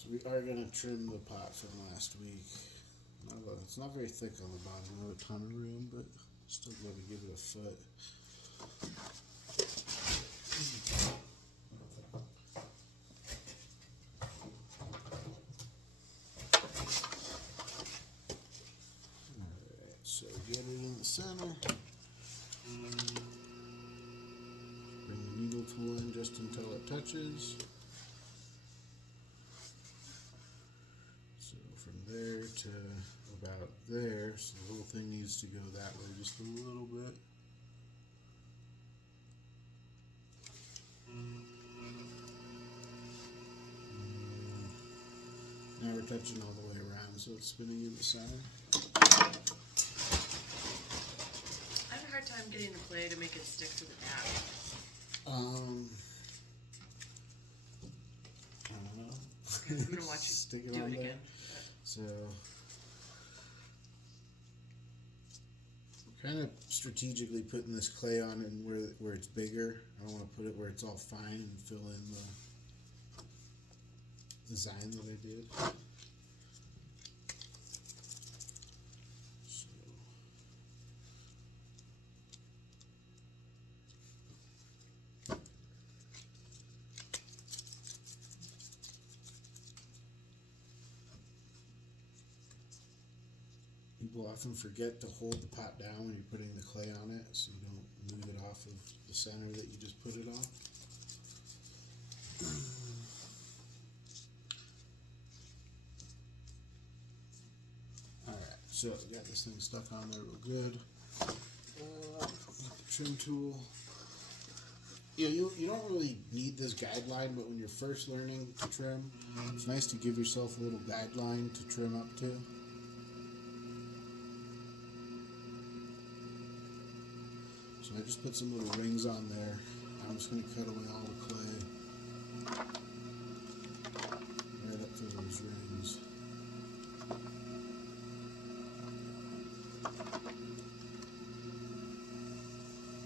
So we are going to trim the pot from last week. It's not very thick on the bottom, not a ton of room, but still going to give it a foot. Alright, so get it in the center. Bring the needle tool in just until it touches. So from there to about there, so the whole thing needs to go that way just a little bit. Now we're touching all the way around, so it's spinning in the center. I have a hard time getting the clay to make it stick to the tab. I don't know. Okay, I'm gonna watch you Stick it do on it there. again. So kind of strategically putting this clay on and where it's bigger. I don't want to put it where it's all fine and fill in the design that I did. So people often forget to hold the pot down when you're putting the clay on it, so you don't move it off of the center that you just put it on. Alright, so we got this thing stuck on there real good. Trim tool. Yeah, you don't really need this guideline, but when you're first learning to trim, it's nice to give yourself a little guideline to trim up to. So I just put some little rings on there. I'm just going to cut away all the clay right up to those rings.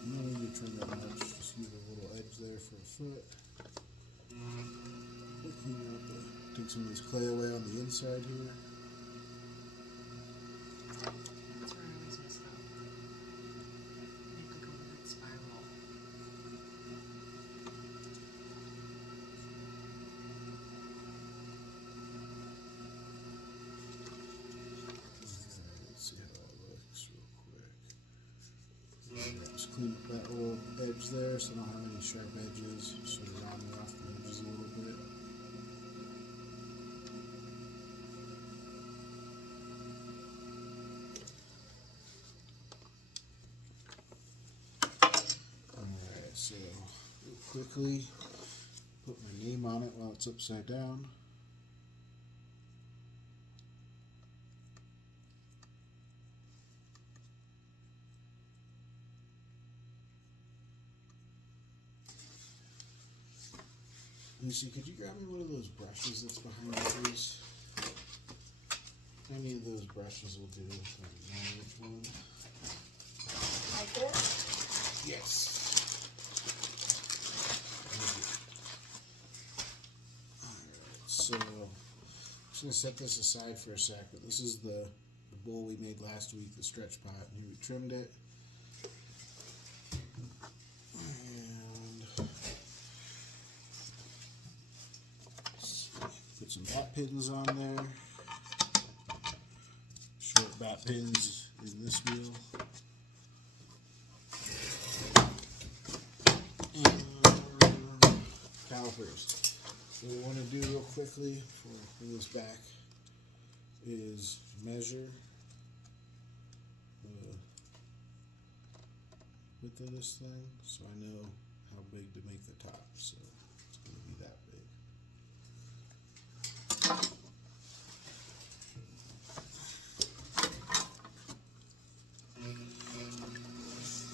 No need to trim that much, just leave a little edge there for a foot. Take some of this clay away on the inside here. That's where I always mess up. Make it go in that spiral. Let's see how it looks real quick. Just clean up that little edge there so I don't have any sharp edges. Sort of round off the edges a little bit. Alright, so real quickly put my name on it while it's upside down. Lucy, could you grab me one of those brushes that's behind you, please? Any of those brushes will do. I don't know which one. Like this? Yes. Alright, so I'm just going to set this aside for a second. This is the bowl we made last week, the stretch pot. And here we trimmed it. Put some bat pins on there. Short bat pins in this wheel. And calipers. What we want to do real quickly before I bring this back is measure the width of this thing so I know how big to make the top. So it's going to be that big.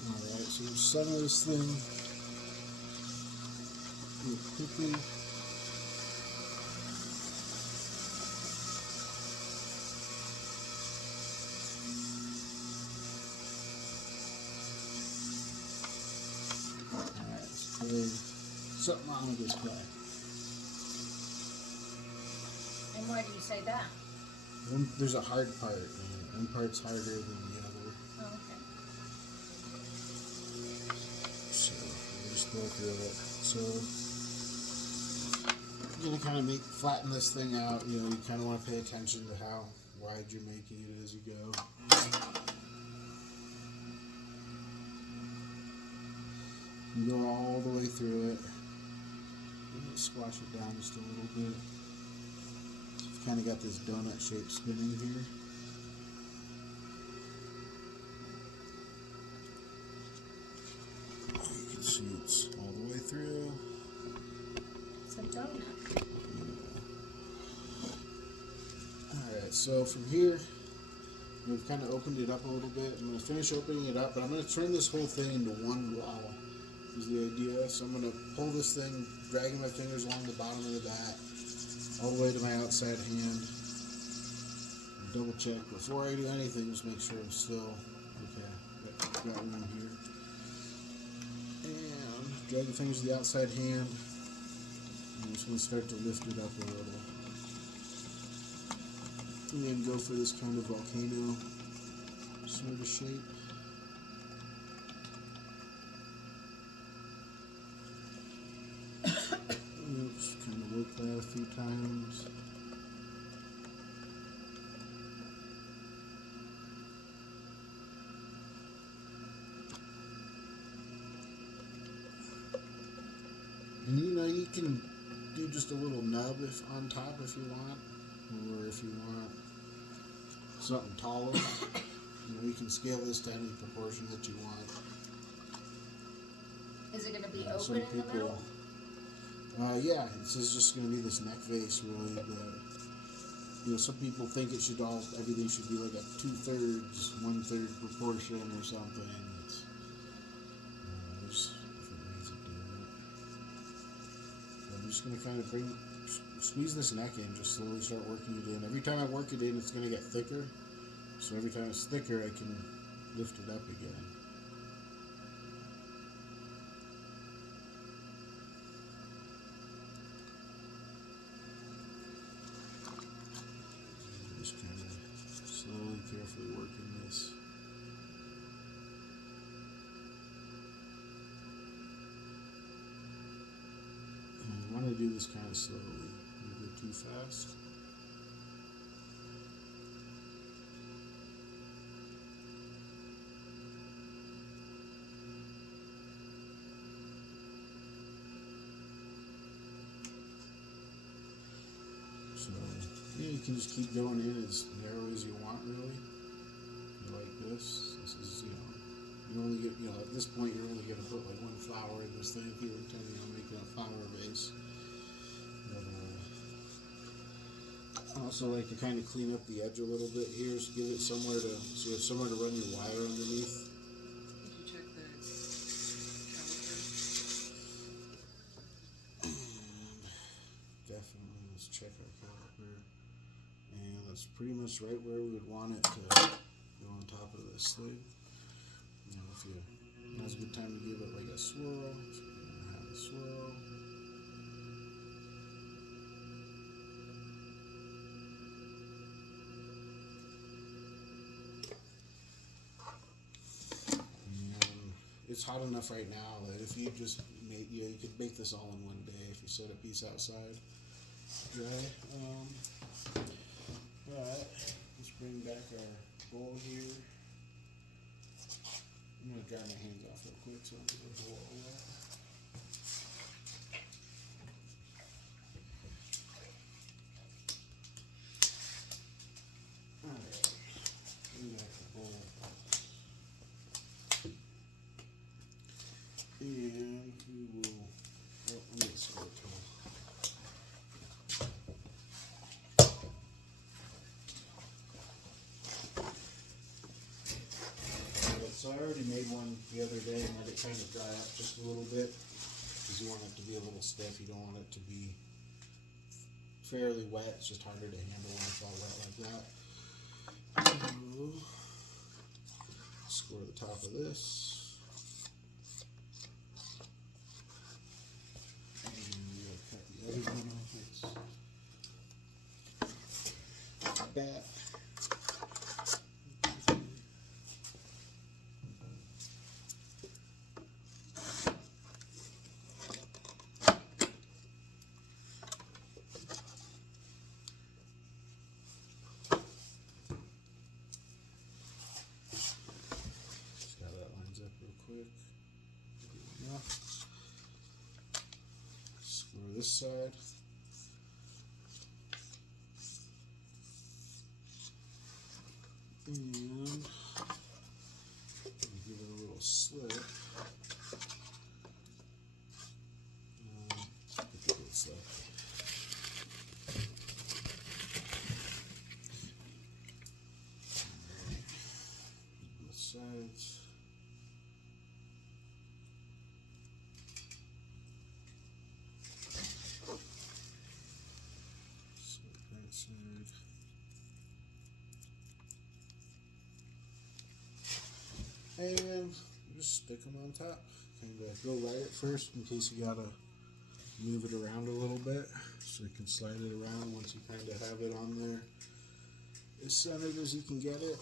Alright, so center this thing real quickly. Alright, let's play something on with this play. Why do you say that? There's a hard part, and one part's harder than the other. Oh, okay. So we'll just go through it. So you're gonna kind of flatten this thing out. You know, you kind of want to pay attention to how wide you're making it as you go. You go all the way through it. Squash it down just a little bit. So you've kind of got this donut shape spinning here. You can see it's all the way through. It's a donut. Alright, so from here, we've kind of opened it up a little bit. I'm going to finish opening it up, but I'm going to turn this whole thing into one wall. Is the idea. So I'm going to pull this thing, dragging my fingers along the bottom of the bat, all the way to my outside hand. And double check before I do anything, just make sure I'm still okay. Got room here. And drag the fingers to the outside hand. I'm just going to start to lift it up a little. And then go for this kind of volcano sort of shape. Just kind of work that a few times. And you know, you can do just a little nub on top if you want, or if you want something taller. You know, you can scale this to any proportion that you want. Is it going to be Some open in the middle? Yeah, this is just going to be this neck vase, really. But you know, some people think everything should be like a 2/3, 1/3 proportion or something. There's different ways of doing it. So I'm just going to kind of squeeze this neck in, just slowly start working it in. Every time I work it in, it's going to get thicker. So every time it's thicker, I can lift it up again. Just kind of slowly, carefully working this. And you want to do this kind of slowly. Don't go too fast. So, yeah, you can just keep going in as narrow as you want, really. You like this. This is, you only get, at this point, you're only going to put like one flower in this thing if you were intending on making a flower vase. But, I also like to kind of clean up the edge a little bit here, so give it somewhere to run your wire underneath. Did you check the caliper? And definitely, let's check our caliper. And that's pretty much right where we would want it to go on top of this thing. Now's a good time to give it like a swirl. So we're going to have a swirl. And it's hot enough right now that if you just you could bake this all in one day if you set a piece outside dry. But let's bring back our bowl here. I'm going to dry my hands off real quick so I don't get the bowl all wet. Alright, bring back the bowl. And we will, let me squirt it. So I already made one the other day and let it kind of dry up just a little bit because you want it to be a little stiff. You don't want it to be fairly wet. It's just harder to handle when it's all wet like that. Score the top of this. And we'll cut the other one off. like that. See how that lines up real quick. Good enough. Score this side. And give it a little slit. Look at this stuff. Both sides. Slit that side. And just stick them on top. Kind of go right at first in case you gotta move it around a little bit, so you can slide it around once you kind of have it on there as centered as you can get it,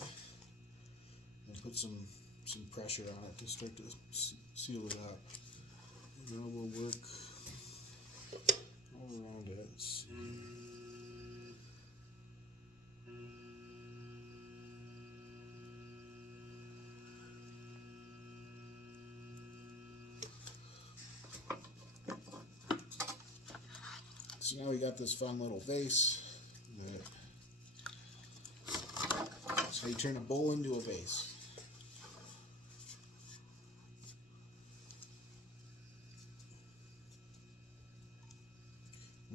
and put some pressure on it to start to seal it up. And now we'll work all around it. So now we got this fun little vase. That's how you turn a bowl into a vase.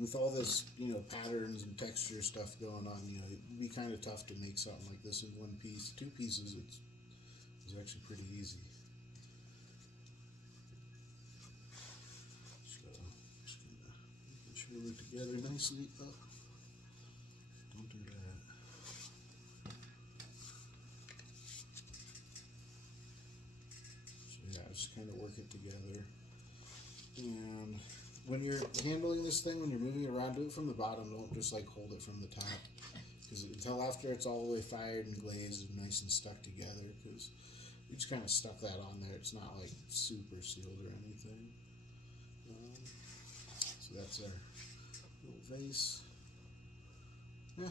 With all this, patterns and texture stuff going on, it'd be kind of tough to make something like this in one piece. 2 pieces, it's actually pretty easy. Just gonna make sure we're together nicely. Oh, don't do that. So yeah, just kind of work it together. And when you're handling this thing, when you're moving it around, do it from the bottom. Don't just like hold it from the top, because until after it's all the way fired and glazed and nice and stuck together, because we just kind of stuck that on there. It's not like super sealed or anything. So that's our little vase. Yeah,